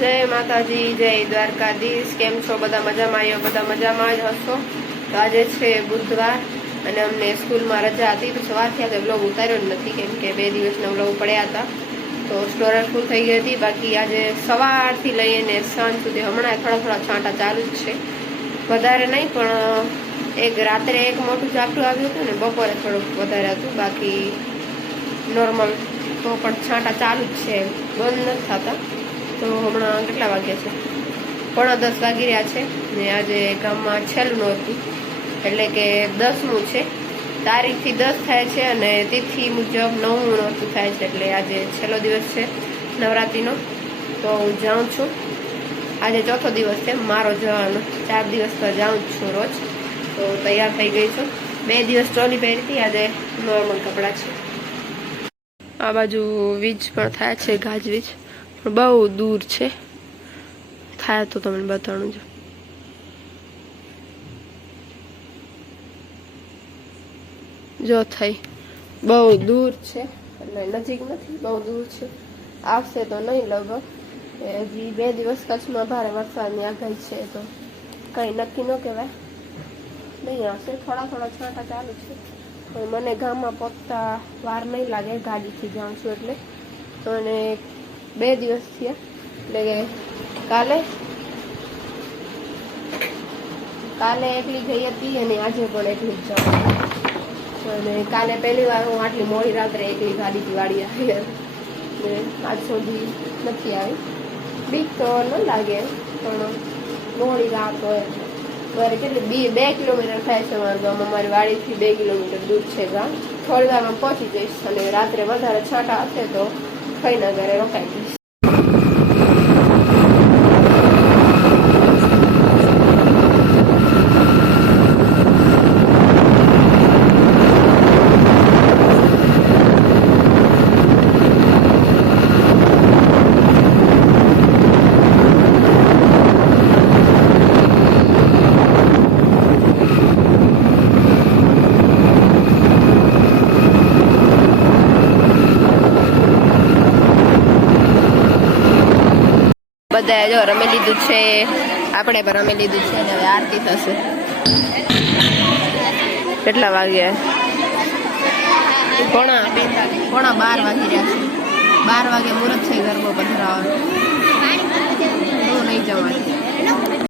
જય માતાજી, જય દ્વારકાધીશ. કેમ છો? બધા મજામાં? આવ્યો બધા મજામાં જ હશો? તો આજે છે બુધવાર અને અમને સ્કૂલમાં રજા હતી તો સવારથી આજે બ્લોગ ઉતાર્યો જ નથી, કેમ કે બે દિવસના બ્લોગ પડ્યા હતા. તો સ્ટોર ફૂલ થઈ ગઈ હતી. બાકી આજે સવારથી લઈને સાંજ સુધી હમણાં થોડા થોડા છાંટા ચાલુ જ છે. વધારે નહીં, પણ એક રાત્રે એક મોટું ઝાપટું આવ્યું હતું ને, બપોરે થોડુંક વધારે હતું. બાકી નોર્મલ તો પણ છાંટા ચાલુ જ છે. બંધ નથી થતા. તો હમણાં કેટલા વાગ્યા છે? પોણા દસ વાગી રહ્યા છે ને આજે ગામમાં છેલ્લું નહોતું. એટલે કે દસમું છે. તારીખથી દસ થાય છે અને તિથિ મુજબ નવમું નહોતું થાય છે. એટલે આજે છેલ્લો દિવસ છે નવરાત્રિનો. તો હું જાઉં છું. આજે ચોથો દિવસ છે, મારો જવાનો. ચાર દિવસ પર જાઉં છું રોજ. તો તૈયાર થઈ ગઈ છું. બે દિવસ ટ્રોલી પહેરી હતી, આજે નોર્મલ કપડાં છે. આ બાજુ વીજ પણ થાય છે ગાજવીજ બહુ દૂર છે. થાય તો તમને બતાવું છું. જો થઈ. બહુ દૂર છે. એટલે નજીક નથી, બહુ દૂર છે. આવશે તો નહીં લગભગ. હજી બે દિવસ કચ્છમાં ભારે વરસાદની આગાહી છે તો કંઈ નક્કી ન કહેવાય. નહીં આવશે. થોડા થોડા છાંટા ચાલુ છે. મને ગામમાં પહોંચતા વાર નહીં લાગે, ગાડીથી જાઉં છું એટલે. તો અને બે દિવસ થયા. એટલે કાલે કાલે એકલી ગઈ હતી અને આજે પણ એકલી જ જાઉં અને કાલે પહેલી વાર હું આટલી મોડી રાત્રે એકલી ગાડીથી વાળી આવી ને આજ સુધી નથી આવી. બીક તો ન લાગે, પણ મોડી રાત હોય મારે કેટલી બે બે કિલોમીટર થાય છે મારું ગામ અમારી વાડીથી બે કિલોમીટર દૂર છે ગામ. થોડી વારમાં પહોંચી જઈશ અને રાત્રે વધારે છાંટા હશે તો ફઈના ઘરે રોકાઈ જઈશ બધાએ જો રમી લીધું છે, આપણે પણ રમી લીધું છે અને હવે આરતી થશે. કેટલા વાગ્યા? પોણા ઘણા બાર વાગી રહ્યા છે. બાર વાગે મુહૂર્ત છે ગરબો પધરાવાનો હું નહીં જવાનું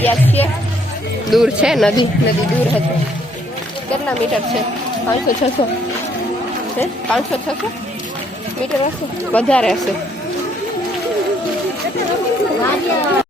ગયા છીએ દૂર છે નદી. નદી દૂર હતી કેટલા મીટર છે? પાંચસો છસો? હે? પાંચસો છસો? મીટર હશે? વધારે હશે.